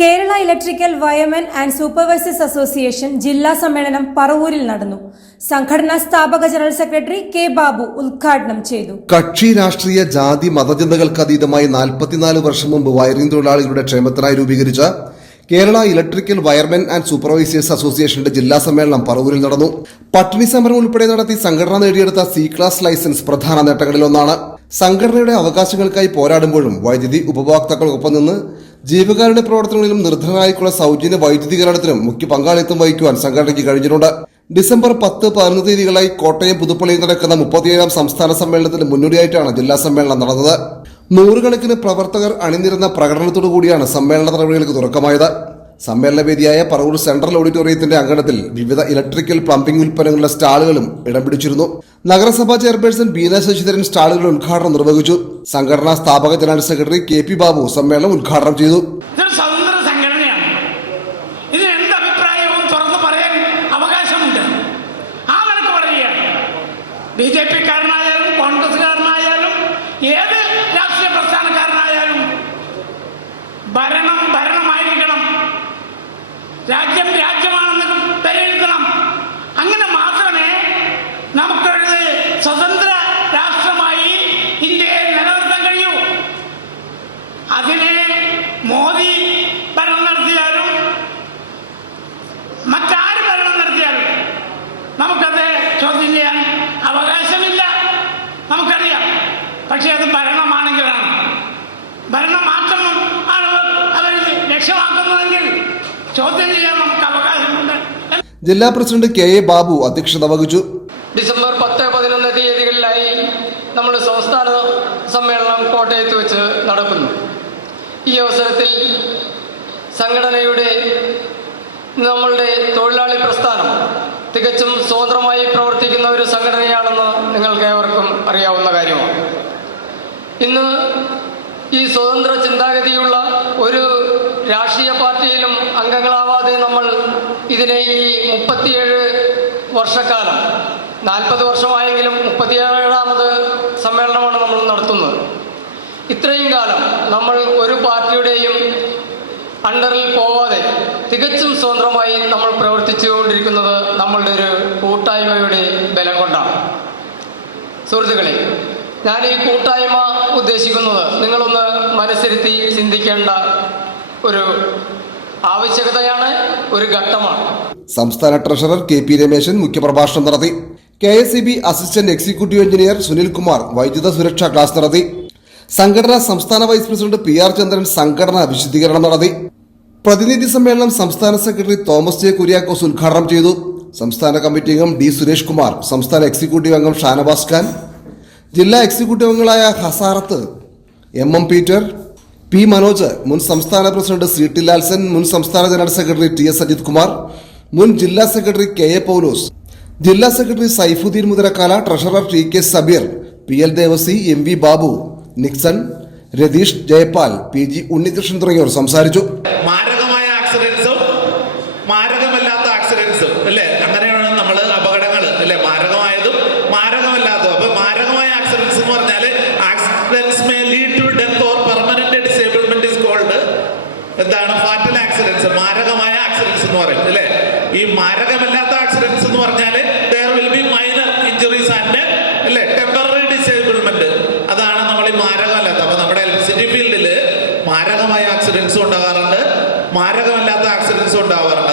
Kerala electrical wiremen and supervisors association ജില്ലാ സമ്മേളനം പറവൂരിൽ നടന്നു. സംഘടനാ സ്ഥാപക ജനറൽ സെക്രട്ടറി കെ ബാബു ഉദ്ഘാടനം ചെയ്തു. കക്ഷി രാഷ്ട്രീയ ജാതി മതചിന്തകൾക്ക് അതീതമായി നാൽപ്പത്തിനാല് വർഷം മുമ്പ് വയറിംഗ് തൊഴിലാളികളുടെ ക്ഷേമത്തിനായി രൂപീകരിച്ച Kerala electrical wiremen and supervisors അസോസിയേഷന്റെ ജില്ലാ സമ്മേളനം പറവൂരിൽ നടന്നു. പട്ടിണി സമരം ഉൾപ്പെടെ നടത്തി സംഘടന നേടിയെടുത്ത സി ക്ലാസ് ലൈസൻസ് പ്രധാന നേട്ടങ്ങളിലൊന്നാണ്. സംഘടനയുടെ അവകാശങ്ങൾക്കായി പോരാടുമ്പോഴും വൈദ്യുതി ഉപഭോക്താക്കൾക്കൊപ്പം നിന്ന് ജീവകാരുടെ പ്രവർത്തനങ്ങളിലും നിർധനരായിക്കുള്ള സൗജന്യ വൈദ്യുതീകരണത്തിനും മുഖ്യ പങ്കാളിത്തം വഹിക്കുവാൻ സംഘടനയ്ക്ക് കഴിഞ്ഞിട്ടുണ്ട്. ഡിസംബർ പത്ത് പതിനൊന്ന് തീയതികളായി കോട്ടയം പുതുപ്പള്ളിയിൽ നടക്കുന്ന മുപ്പത്തിയേഴാം സംസ്ഥാന സമ്മേളനത്തിന് മുന്നോടിയായിട്ടാണ് ജില്ലാ സമ്മേളനം നടന്നത്. നൂറുകണക്കിന് പ്രവർത്തകർ അണിനിരുന്ന പ്രകടനത്തോടു കൂടിയാണ് സമ്മേളന നടപടികൾക്ക് തുടക്കമായത്. സമ്മേളന വേദിയായ പറവൂർ സെൻട്രൽ ഓഡിറ്റോറിയത്തിന്റെ അങ്കണത്തിൽ വിവിധ ഇലക്ട്രിക്കൽ പ്ലംബിംഗ് ഉൽപ്പന്നങ്ങളുടെ സ്റ്റാളുകളും ഇടം പിടിച്ചിരുന്നു. നഗരസഭാ ചെയർപേഴ്സൺ ബീന ശശിധരൻ സ്റ്റാളുകളുടെ ഉദ്ഘാടനം നിർവഹിച്ചു. സംഘടനാ സ്ഥാപക general secretary K P Babu സമ്മേളനം ഉദ്ഘാടനം ചെയ്തു. ഭരണം ഭരണം രാജ്യം രാജ്യമാണെന്ന് വിലയിരുത്തണം അങ്ങനെ മാത്രമേ നമുക്കൊരു സ്വതന്ത്ര രാഷ്ട്രമായി ഇന്ത്യയെ നിലനിർത്താൻ കഴിയൂ. അതിനെ മോദി ഭരണം നടത്തിയാലും മറ്റാര് ഭരണം നടത്തിയാലും നമുക്കത് ചോദ്യം ചെയ്യാൻ അവകാശമില്ല. നമുക്കറിയാം. പക്ഷേ അത് ഭരണമാണെങ്കിലാണ് ഭരണം മാത്രം ആണ് ചോദ്യം ചെയ്യാൻ നമുക്ക് അവകാശമുണ്ട് ജില്ലാ പ്രസിഡന്റ് കെ എ ബാബു അധ്യക്ഷത വഹിച്ചു. ഡിസംബർ പത്ത് പതിനൊന്ന് തീയതികളിലായി നമ്മൾ സംസ്ഥാന സമ്മേളനം കോട്ടയത്ത് വെച്ച് നടക്കുന്നു. ഈ അവസരത്തിൽ സംഘടനയുടെ നമ്മളുടെ തൊഴിലാളി പ്രസ്ഥാനം തികച്ചും സ്വതന്ത്രമായി പ്രവർത്തിക്കുന്ന ഒരു സംഘടനയാണെന്ന് നിങ്ങൾക്ക് ഏവർക്കും അറിയാവുന്ന കാര്യമാണ്. ഇന്ന് ഈ സ്വതന്ത്ര ചിന്താഗതിയുള്ള ഒരു രാഷ്ട്രീയ പാർട്ടിയിലും അംഗങ്ങളാവാതെ നമ്മൾ ഇതിനെ ഈ മുപ്പത്തിയേഴ് വർഷക്കാലം നാൽപ്പത് വർഷമായെങ്കിലും മുപ്പത്തിയേഴാമത് സമ്മേളനമാണ് നമ്മൾ നടത്തുന്നത്. ഇത്രയും കാലം നമ്മൾ ഒരു പാർട്ടിയുടെയും അണ്ടറിൽ പോവാതെ തികച്ചും സ്വതന്ത്രമായി നമ്മൾ പ്രവർത്തിച്ചുകൊണ്ടിരിക്കുന്നത് നമ്മളുടെ ഒരു കൂട്ടായ്മയുടെ ബലം കൊണ്ടാണ്. സുഹൃത്തുക്കളെ ഞാൻ ഈ കൂട്ടായ്മ ഉദ്ദേശിക്കുന്നത് നിങ്ങളൊന്ന് മനസ്സിരുത്തി ചിന്തിക്കേണ്ട ഒരു ആവശ്യകതയാണ് ഒരു ഘട്ടമാണ്. സംസ്ഥാന ട്രഷറർ കെ പി രമേശൻ മുഖ്യപ്രഭാഷണം നടത്തി. K S E B assistant executive engineer Sunilkumar വൈദ്യുത സുരക്ഷാ ക്ലാസ് നടത്തി. സംഘടനാ സംസ്ഥാന vice president P R Chandran സംഘടന വിശദീകരണം നടത്തി. പ്രതിനിധി സമ്മേളനം സംസ്ഥാന സെക്രട്ടറി തോമസ് ജെ കുര്യാക്കോസ് ഉദ്ഘാടനം ചെയ്തു. സംസ്ഥാന കമ്മിറ്റി അംഗം ഡി സുരേഷ് കുമാർ സംസ്ഥാന എക്സിക്യൂട്ടീവ് അംഗം ഷാനവാസ് ഖാൻ ജില്ലാ എക്സിക്യൂട്ടീവ് അംഗങ്ങളായ Hazarath M M Peter P Manoj മുൻ സംസ്ഥാന പ്രസിഡന്റ് സി ടി ലാൽസൻ മുൻ സംസ്ഥാന general secretary T S Ajith Kumar മുൻ ജില്ലാ സെക്രട്ടറി കെ എ പൗലോസ് ജില്ലാ secretary Saifuddin Muthalakkala treasurer T K Sabeer P L Devasi M V Babu Nixon Ratheesh Jayapal P G Unnikrishnan തുടങ്ങിയവർ സംസാരിച്ചു. മാരകമായ ആക്സിഡൻസും മാരകമല്ലാത്ത ആക്സിഡൻസും അല്ലേ? അങ്ങനെയാണ് നമ്മൾ അപകടങ്ങൾ അല്ലേ മാരകമായതും മാരകമല്ലാത്തതും അപ്പൊ മാരകമായ ആക്സിഡൻസ് എന്ന് പറഞ്ഞാൽ accidents may lead to death or permanent disablement is called എന്താണ് ഫാറ്റൽ മാരകമായ ആക്സിഡൻസ് എന്ന് പറയും അല്ലേ? ഈ മാരകമല്ലാത്ത ആക്സിഡൻസ് എന്ന് പറഞ്ഞാൽ there will be minor injuries and അല്ലേ? ടെമ്പററി ഡിസേബിൾമെന്റ് അതാണ് നമ്മൾ ഈ മാരകമല്ലാത്ത അപ്പൊ നമ്മുടെ ഇലക്ട്രിസിറ്റി ഫീൽഡിൽ മാരകമായ ആക്സിഡൻസും ഉണ്ടാകാറുണ്ട്. ഉണ്ടാവാറുണ്ട്